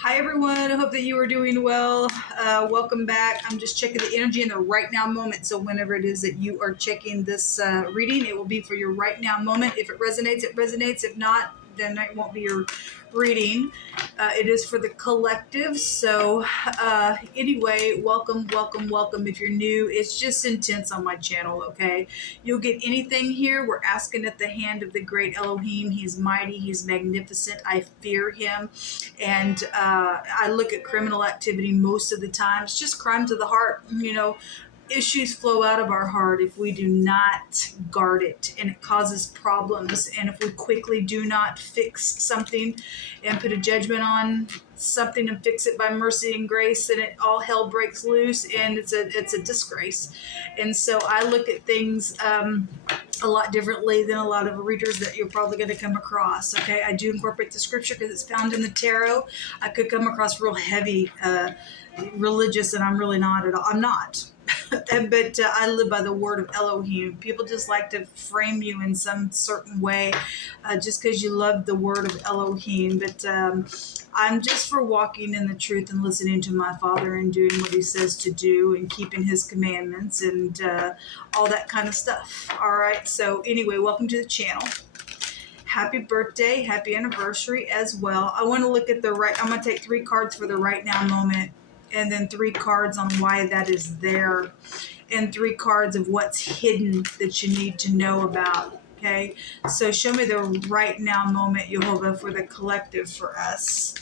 Hi everyone, I hope that you are doing well. Welcome back. I'm just checking the energy in the right now moment. So whenever it is that you are checking this reading, it will be for your right now moment. If it resonates, it resonates. If not, then it won't be your reading. It is for the collective. So anyway, welcome, welcome, welcome. If you're new, it's just intense on my channel, okay? You'll get anything here. We're asking at the hand of the great Elohim. He's mighty. He's magnificent. I fear him. And I look at criminal activity most of the time. It's just crimes of the heart. Issues flow out of our heart if we do not guard it, and it causes problems. And if we quickly do not fix something and put a judgment on something and fix it by mercy and grace, then it all hell breaks loose, and it's a disgrace. And so I look at things a lot differently than a lot of readers that you're probably going to come across. Okay, I do incorporate the scripture because it's found in the tarot. I could come across real heavy religious, and I'm really not at all. I'm not. But I live by the word of Elohim. People just like to frame you in some certain way just because you love the word of Elohim. But I'm just for walking in the truth and listening to my Father and doing what he says to do and keeping his commandments and all that kind of stuff. All right. So anyway, welcome to the channel. Happy birthday. Happy anniversary as well. I want to look at I'm going to take 3 cards for the right now moment, and then 3 cards on why that is there, and 3 cards of what's hidden that you need to know about. Okay, so show me the right now moment, Jehovah, for the collective, for us.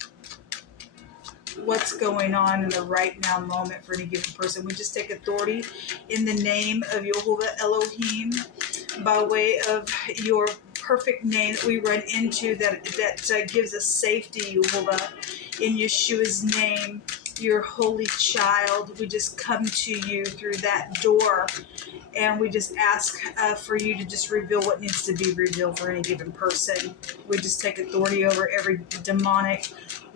What's going on in the right now moment for any given person? We just take authority in the name of Jehovah Elohim by way of your perfect name that we run into that gives us safety, Jehovah, in Yeshua's name. Your holy child, we just come to you through that door, and we just ask for you to just reveal what needs to be revealed for any given person. We just take authority over every demonic,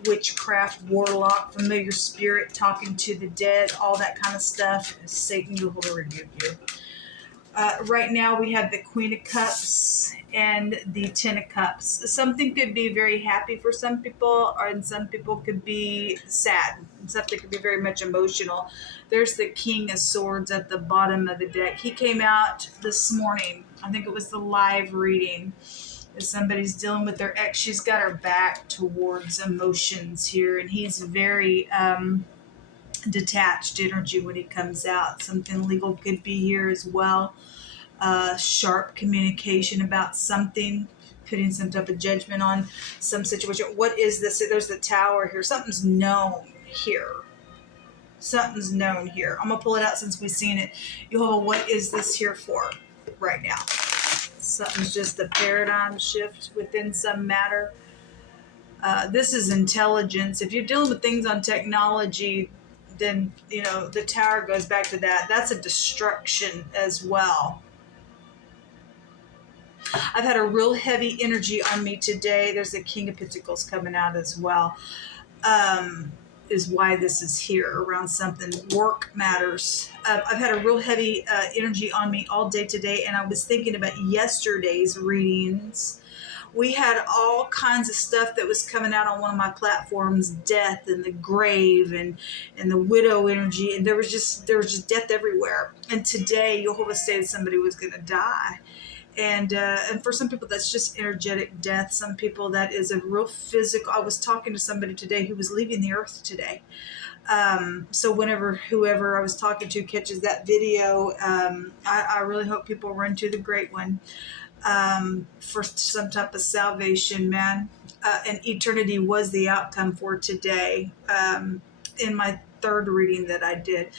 witchcraft, warlock, familiar spirit, talking to the dead, all that kind of stuff. Satan, you will rebuke you. Right now we have the Queen of Cups and the Ten of Cups. Something could be very happy for some people, and some people could be sad. Something could be very much emotional. There's the King of Swords at the bottom of the deck. He came out this morning. I think it was the live reading. If somebody's dealing with their ex, she's got her back towards emotions here, and he's very detached energy when he comes out. Something legal could be here as well. Sharp communication about something, putting some type of judgment on some situation. What is this? There's the Tower here. Something's known here. Something's known here. I'm going to pull it out since we've seen it. Yehovah, what is this here for right now? Something's just a paradigm shift within some matter. This is intelligence. If you're dealing with things on technology, then, the Tower goes back to that. That's a destruction as well. I've had a real heavy energy on me today. There's the King of Pentacles coming out as well. Is why this is here around something. Work matters. I've had a real heavy energy on me all day today, and I was thinking about yesterday's readings. We had all kinds of stuff that was coming out on one of my platforms, death and the grave and the widow energy, and there was just death everywhere. And today, Jehovah stated somebody was going to die. And for some people, that's just energetic death. Some people, that is a real physical. I was talking to somebody today who was leaving the earth today. So whoever I was talking to catches that video, I really hope people run to the great one for some type of salvation, man. And eternity was the outcome for today. In my 3rd reading that I did,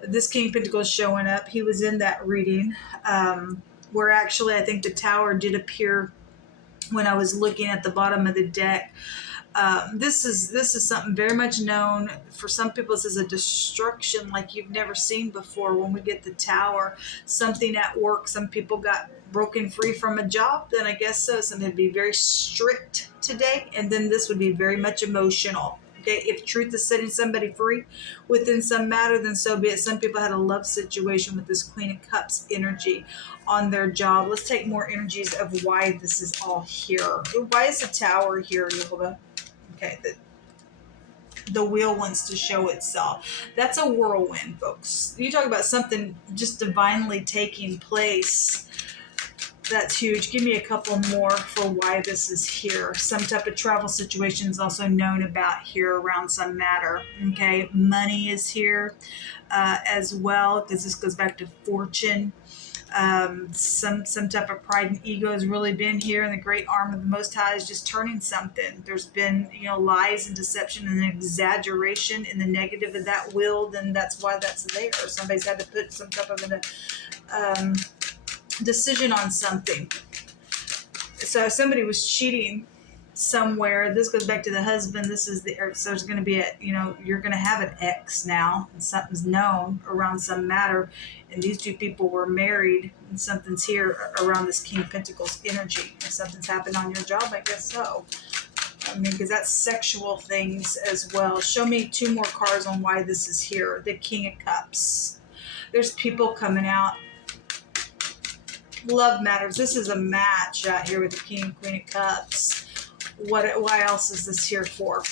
this King of Pentacles showing up. He was in that reading. Where actually I think the Tower did appear when I was looking at the bottom of the deck. This is something very much known. For some people, this is a destruction like you've never seen before. When we get the Tower, something at work, some people got broken free from a job, then I guess so. Some would be very strict today, and then this would be very much emotional. Okay, if truth is setting somebody free within some matter, then so be it. Some people had a love situation with this Queen of Cups energy on their job. Let's take more energies of why this is all here. Why is the Tower here, Jehovah? Okay, The wheel wants to show itself. That's a whirlwind, folks. You talk about something just divinely taking place. That's huge. Give me a couple more for why this is here. Some type of travel situation is also known about here around some matter. Okay, money is here as well, because this goes back to fortune. Some type of pride and ego has really been here, and the great arm of the Most High is just turning something. There's been, lies and deception and exaggeration in the negative of that will, then that's why that's there. Somebody's had to put some type of an decision on something. So if somebody was cheating somewhere, this goes back to the husband. This is so there's going to be you're going to have an ex now, and something's known around some matter, and these two people were married, and something's here around this King of Pentacles energy. If something's happened on your job, I guess so. I mean, because that's sexual things as well. Show me 2 more cards on why this is here. The King of Cups. There's people coming out. Love matters. This is a match out here with the King and Queen of Cups. Why else is this here for?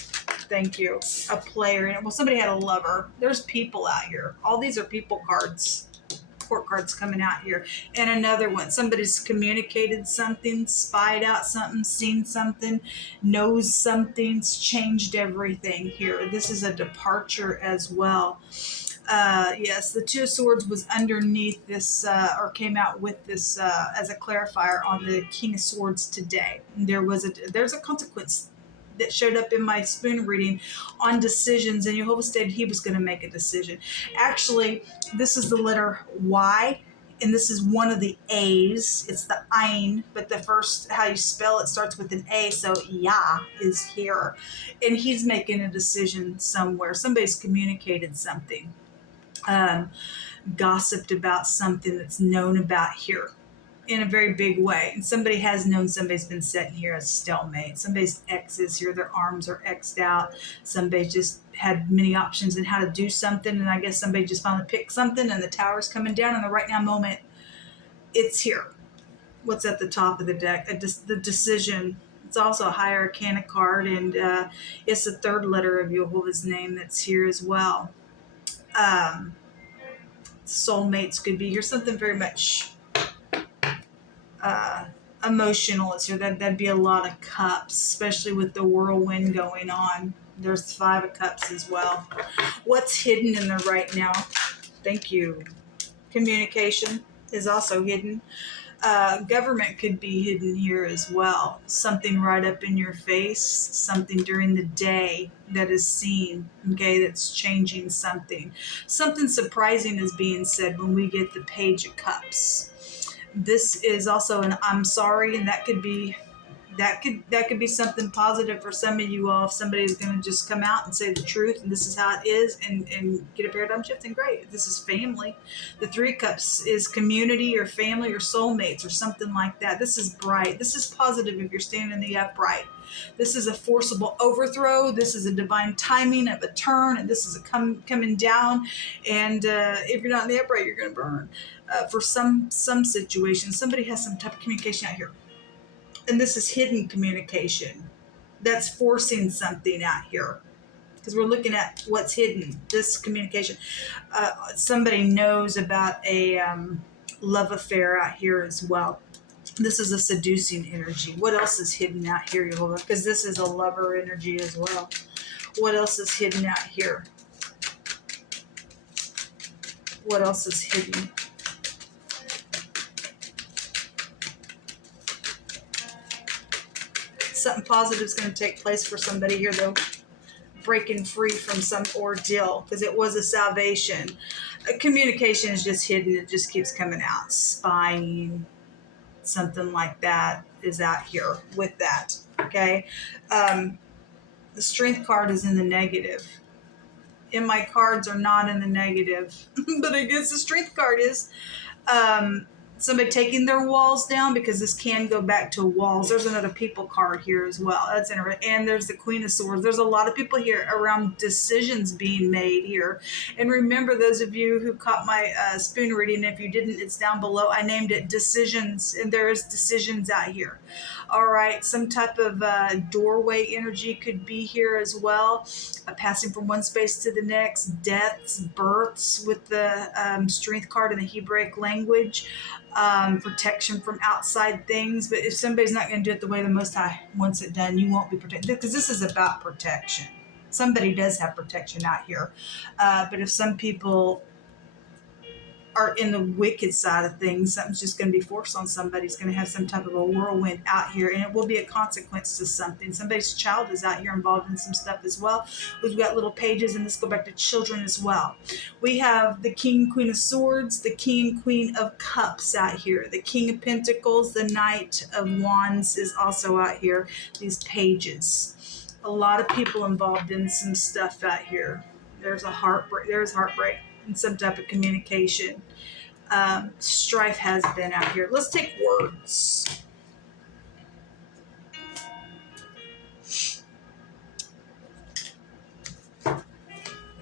Thank you. A player. Well, somebody had a lover. There's people out here. All these are people cards. Court cards coming out here. And another one. Somebody's communicated something, spied out something, seen something, knows something's changed everything here. This is a departure as well. Yes, the 2 of Swords was underneath this, or came out with this as a clarifier on the King of Swords today. There's a consequence that showed up in my spoon reading on decisions, and Jehovah stated he was going to make a decision. Actually, this is the letter Y, and this is one of the A's. It's the Ein, but the first, how you spell it, starts with an A, so Yah is here. And he's making a decision somewhere. Somebody's communicated something. Gossiped about something that's known about here in a very big way. And somebody has known somebody's been sitting here as stalemate. Somebody's ex is here, their arms are X'd out. Somebody just had many options in how to do something, and I guess somebody just finally picked something, and the tower's coming down, and the right now moment, it's here. What's at the top of the deck? The decision. It's also a higher arcana card, and it's the 3rd letter of Jehovah's name that's here as well. Soulmates could be here. Something very much emotional is here. That'd be a lot of cups, especially with the whirlwind going on. There's 5 of cups as well. What's hidden in the right now? Thank you. Communication is also hidden. Government could be hidden here as well. Something right up in your face, something during the day that is seen, okay, that's changing something. Something surprising is being said when we get the Page of Cups. This is also an I'm sorry, and that could be something positive for some of you all. If somebody's going to just come out and say the truth, and this is how it is, and get a paradigm shift, and great. If this is family. The 3 cups is community or family or soulmates or something like that. This is bright. This is positive if you're standing in the upright. This is a forcible overthrow. This is a divine timing of a turn, and this is a coming down. And if you're not in the upright, you're going to burn. For some situations, somebody has some type of communication out here. And this is hidden communication that's forcing something out here, because we're looking at what's hidden. This communication, somebody knows about a love affair out here as well. This is a seducing energy. What else is hidden out here, Jehovah? Because this is a lover energy as well. What else is hidden out here? What else is hidden? Something positive is going to take place for somebody here, though. Breaking free from some ordeal, because it was a salvation. Communication is just hidden. It just keeps coming out. Spying, something like that is out here with that. Okay. The Strength card is in the negative. And my cards are not in the negative, but I guess the Strength card is. somebody taking their walls down, because this can go back to walls. There's another people card here as well. That's interesting. And there's the Queen of Swords. There's a lot of people here around decisions being made here. And remember, those of you who caught my spoon reading, if you didn't, it's down below. I named it decisions, and there is decisions out here. All right, some type of doorway energy could be here as well. Passing from one space to the next, deaths, births with the strength card in the Hebraic language. Protection from outside things. But if somebody's not going to do it the way the Most High wants it done, you won't be protected, because this is about protection. Somebody does have protection out here. But if some people are in the wicked side of things, something's just going to be forced on somebody. It's going to have some type of a whirlwind out here, and it will be a consequence to something. Somebody's child is out here involved in some stuff as well. We've got little pages, and this go back to children as well. We have the King, Queen of Swords, the King, Queen of Cups out here. The King of Pentacles, the Knight of Wands is also out here. These pages. A lot of people involved in some stuff out here. There's a heartbreak. There's heartbreak. And some type of communication. Strife has been out here. Let's take words.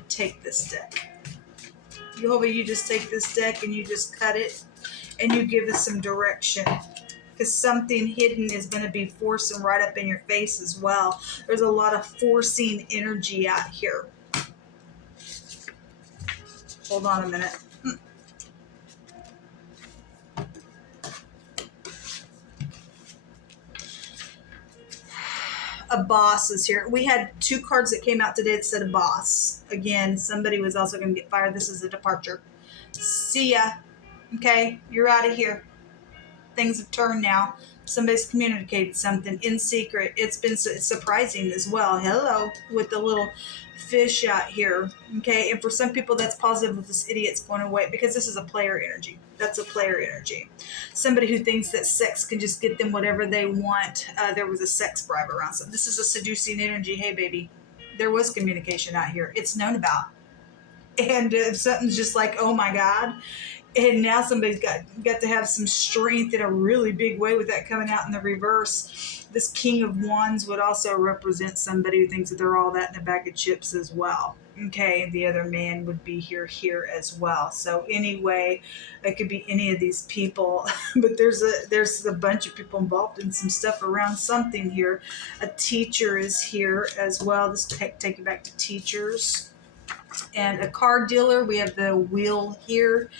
Take this deck. Jehovah, you just take this deck and you just cut it and you give us some direction. Because something hidden is going to be forcing right up in your face as well. There's a lot of forcing energy out here. Hold on a minute. A boss is here. We had 2 cards that came out today that said a boss. Again, somebody was also going to get fired. This is a departure. See ya. Okay, you're out of here. Things have turned now. Somebody's communicated something in secret. It's been surprising as well. Hello, with the little fish out here. Okay, and for some people that's positive with this idiot's going away, because this is a player energy. That's a player energy. Somebody who thinks that sex can just get them whatever they want. There was a sex bribe around. So this is a seducing energy. Hey, baby, there was communication out here. It's known about. And if something's just like, oh my God, and now somebody's got to have some strength in a really big way with that coming out in the reverse. This King of Wands would also represent somebody who thinks that they're all that in a bag of chips as well. Okay, and the other man would be here as well. So anyway, it could be any of these people, but there's a bunch of people involved in some stuff around something here. A teacher is here as well. This take you back to teachers. And a car dealer, we have the wheel here,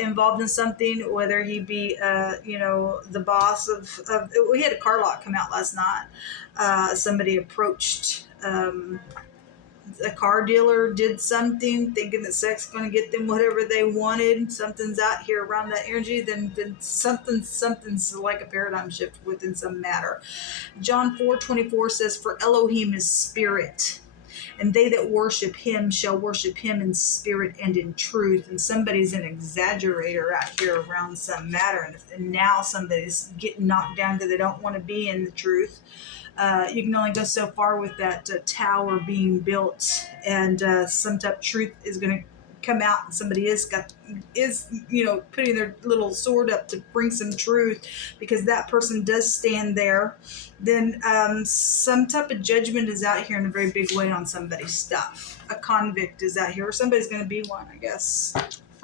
involved in something, whether he be, the boss of, we had a car lot come out last night. Somebody approached, a car dealer, did something, thinking that sex is going to get them whatever they wanted. Something's out here around that energy, then something's like a paradigm shift within some matter. John 4:24 says, for Elohim is spirit, and they that worship him shall worship him in spirit and in truth. And somebody's an exaggerator out here around some matter. And now somebody's getting knocked down because they don't want to be in the truth. You can only go so far with that tower being built. And some type of truth is going to come out, and somebody is putting their little sword up to bring some truth, because that person does stand there. Then some type of judgment is out here in a very big way on somebody's stuff. A convict is out here, or somebody's going to be one, I guess.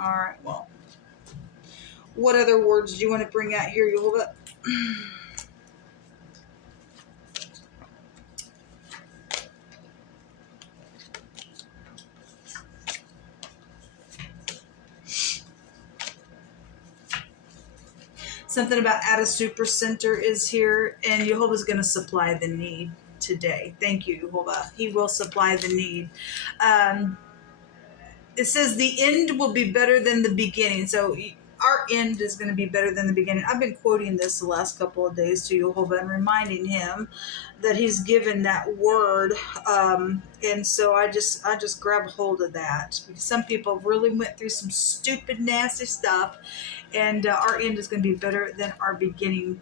All right, well, what other words do you want to bring out here? You hold up. Something about at a super center is here, and Jehovah's going to supply the need today. Thank you, Jehovah. He will supply the need. It says the end will be better than the beginning. So our end is going to be better than the beginning. I've been quoting this the last couple of days to Jehovah and reminding him that he's given that word. And so I just grab hold of that. Because some people really went through some stupid, nasty stuff, and our end is going to be better than our beginning.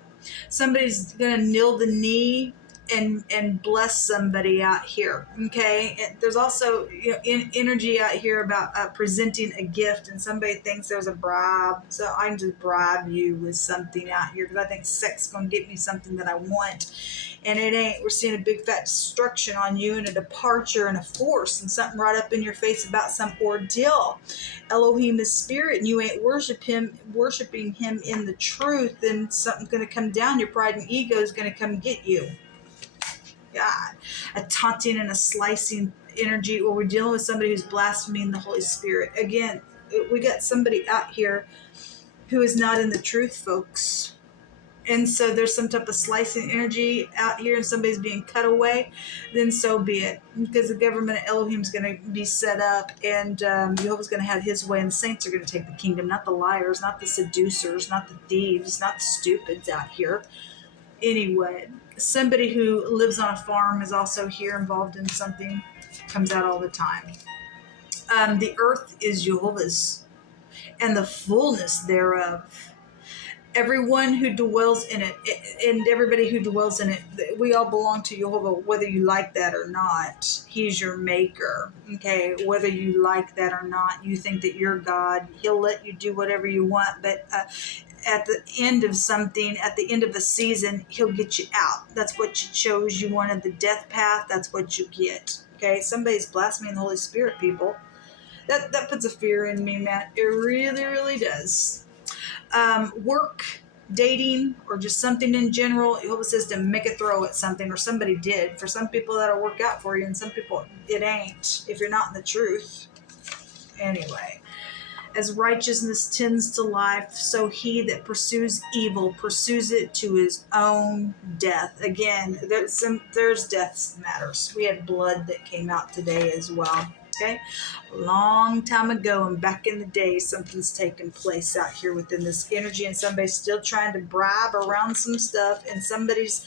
Somebody's going to kneel the knee and bless somebody out here. Okay, and there's also energy out here about presenting a gift, and somebody thinks there's a bribe, so I can just bribe you with something out here because I think sex is going to get me something that I want, and it ain't. We're seeing a big fat destruction on you and a departure and a force and something right up in your face about some ordeal. Elohim is spirit, and you ain't worshiping him in the truth, then something's going to come down. Your pride and ego is going to come get you. God, a taunting and a slicing energy, or we're dealing with somebody who's blaspheming the Holy Spirit. Again, we got somebody out here who is not in the truth, folks. And so there's some type of slicing energy out here and somebody's being cut away, then so be it. Because the government of Elohim is going to be set up, and Jehovah's going to have his way, and the saints are going to take the kingdom, not the liars, not the seducers, not the thieves, not the stupids out here. Anyway, somebody who lives on a farm is also here involved in something. Comes out all the time. The earth is Jehovah's and the fullness thereof. Everyone who dwells in it, and everybody who dwells in it, we all belong to Jehovah, whether you like that or not. He's your maker, okay? Whether you like that or not, you think that you're God. He'll let you do whatever you want, but at the end of something, at the end of a season, he'll get you out. That's what you chose. You wanted the death path. That's what you get, okay? Somebody's blaspheming the Holy Spirit, people. That puts a fear in me, man. It really, really does. Work, dating, or just something in general, Jehovah says to make a throw at something, or somebody did. For some people, that'll work out for you, and some people, it ain't, if you're not in the truth. Anyway, as righteousness tends to life, so he that pursues evil pursues it to his own death. Again, there's death matters. We had blood that came out today as well. Okay, a long time ago and back in the day, something's taken place out here within this energy, and somebody's still trying to bribe around some stuff, and somebody's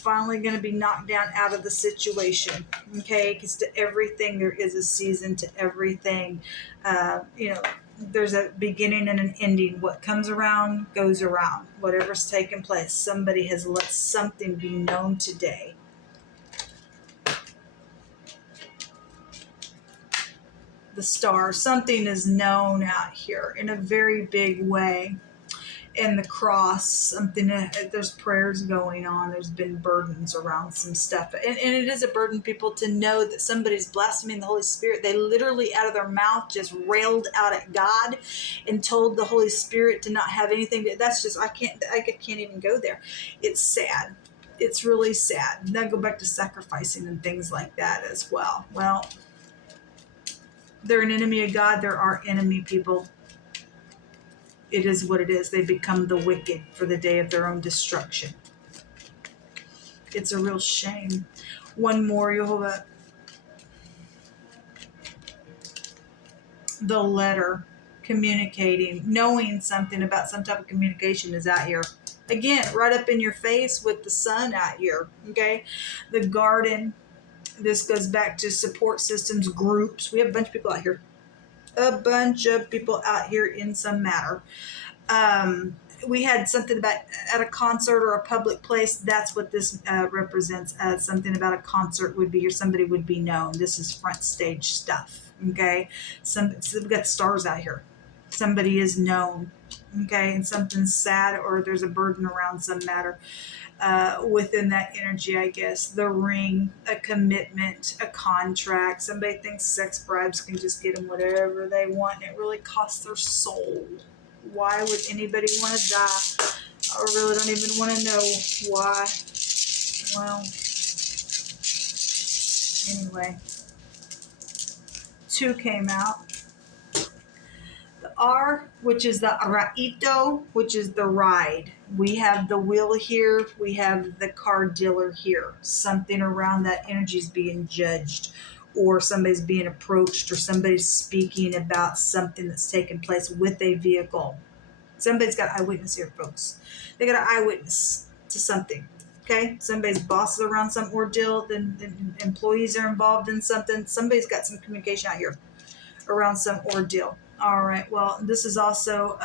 finally going to be knocked down out of the situation. Okay, because to everything there is a season. To everything, there's a beginning and an ending. What comes around goes around. Whatever's taken place, somebody has let something be known today. The star, something is known out here in a very big way. And the cross, something, there's prayers going on. There's been burdens around some stuff. And it is a burden, people, to know that somebody's blaspheming the Holy Spirit. They literally out of their mouth just railed out at God and told the Holy Spirit to not have anything. That's just, I can't even go there. It's sad. It's really sad. And then go back to sacrificing and things like that as well. Well, they're an enemy of God. They're our enemy, people. It is what it is. They become the wicked for the day of their own destruction. It's a real shame. One more, Jehovah. The letter, communicating, knowing something about some type of communication is out here. Again, right up in your face with the sun out here, okay? The garden. This goes back to support systems, groups. We have a bunch of people out here. A bunch of people out here in some matter. We had something about at a concert or a public place. That's what this represents as. Something about a concert would be, or somebody would be known. This is front stage stuff, okay? So we've got stars out here. Somebody is known, okay? And something's sad, or there's a burden around some matter. Within that energy, I guess. The ring, a commitment, a contract. Somebody thinks sex bribes can just get them whatever they want, and it really costs their soul. Why would anybody want to die? I really don't even want to know why. Well, anyway. 2 came out. The R, which is the Raito, which is the ride. We have the wheel here. We have the car dealer here. Something around that energy is being judged, or somebody's being approached, or somebody's speaking about something that's taken place with a vehicle. Somebody's got eyewitness here, folks. They got an eyewitness to something. Okay? Somebody's boss is around some ordeal. Then employees are involved in something. Somebody's got some communication out here around some ordeal. All right. Well, this is also,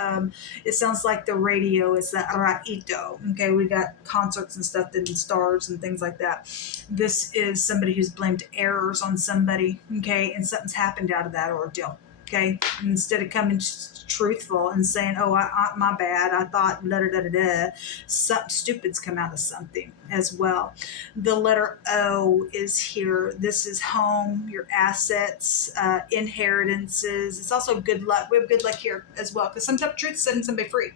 it sounds like the radio is the raito. Okay. We got concerts and stuff and stars and things like that. This is somebody who's blamed errors on somebody. Okay. And something's happened out of that ordeal. Okay. And instead of coming truthful and saying, oh, my bad, I thought da da da da da, something stupid's come out of something as well. The letter O is here. This is home, your assets, inheritances. It's also good luck. We have good luck here as well because sometimes truth is setting somebody free.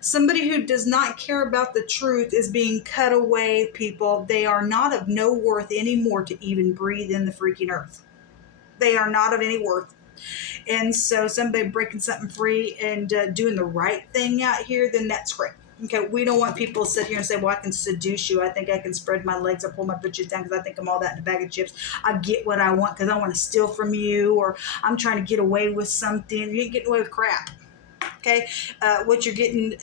Somebody who does not care about the truth is being cut away, people. They are not of no worth anymore to even breathe in the freaking earth. They are not of any worth. And so somebody breaking something free and doing the right thing out here, then that's great. Okay, we don't want people to sit here and say, well, I can seduce you. I think I can spread my legs or pull my britches down because I think I'm all that in a bag of chips. I get what I want because I want to steal from you, or I'm trying to get away with something. You ain't getting away with crap. Okay, what you're getting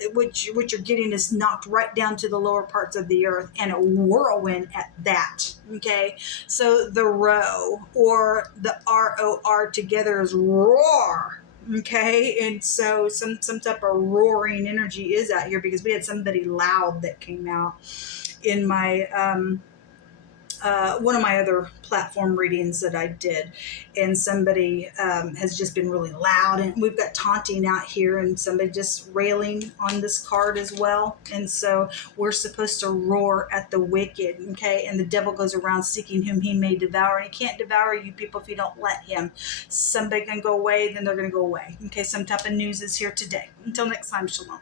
is knocked right down to the lower parts of the earth, and a whirlwind at that. Okay, so the row or the ROR together is roar. Okay, and so some type of roaring energy is out here because we had somebody loud that came out in my one of my other platform readings that I did, and somebody has just been really loud, and we've got taunting out here, and somebody just railing on this card as well. And so we're supposed to roar at the wicked, okay? And the devil goes around seeking whom he may devour, and he can't devour you people if you don't let him. Somebody can go away, then they're going to go away. Okay, some type of news is here today. Until next time, shalom.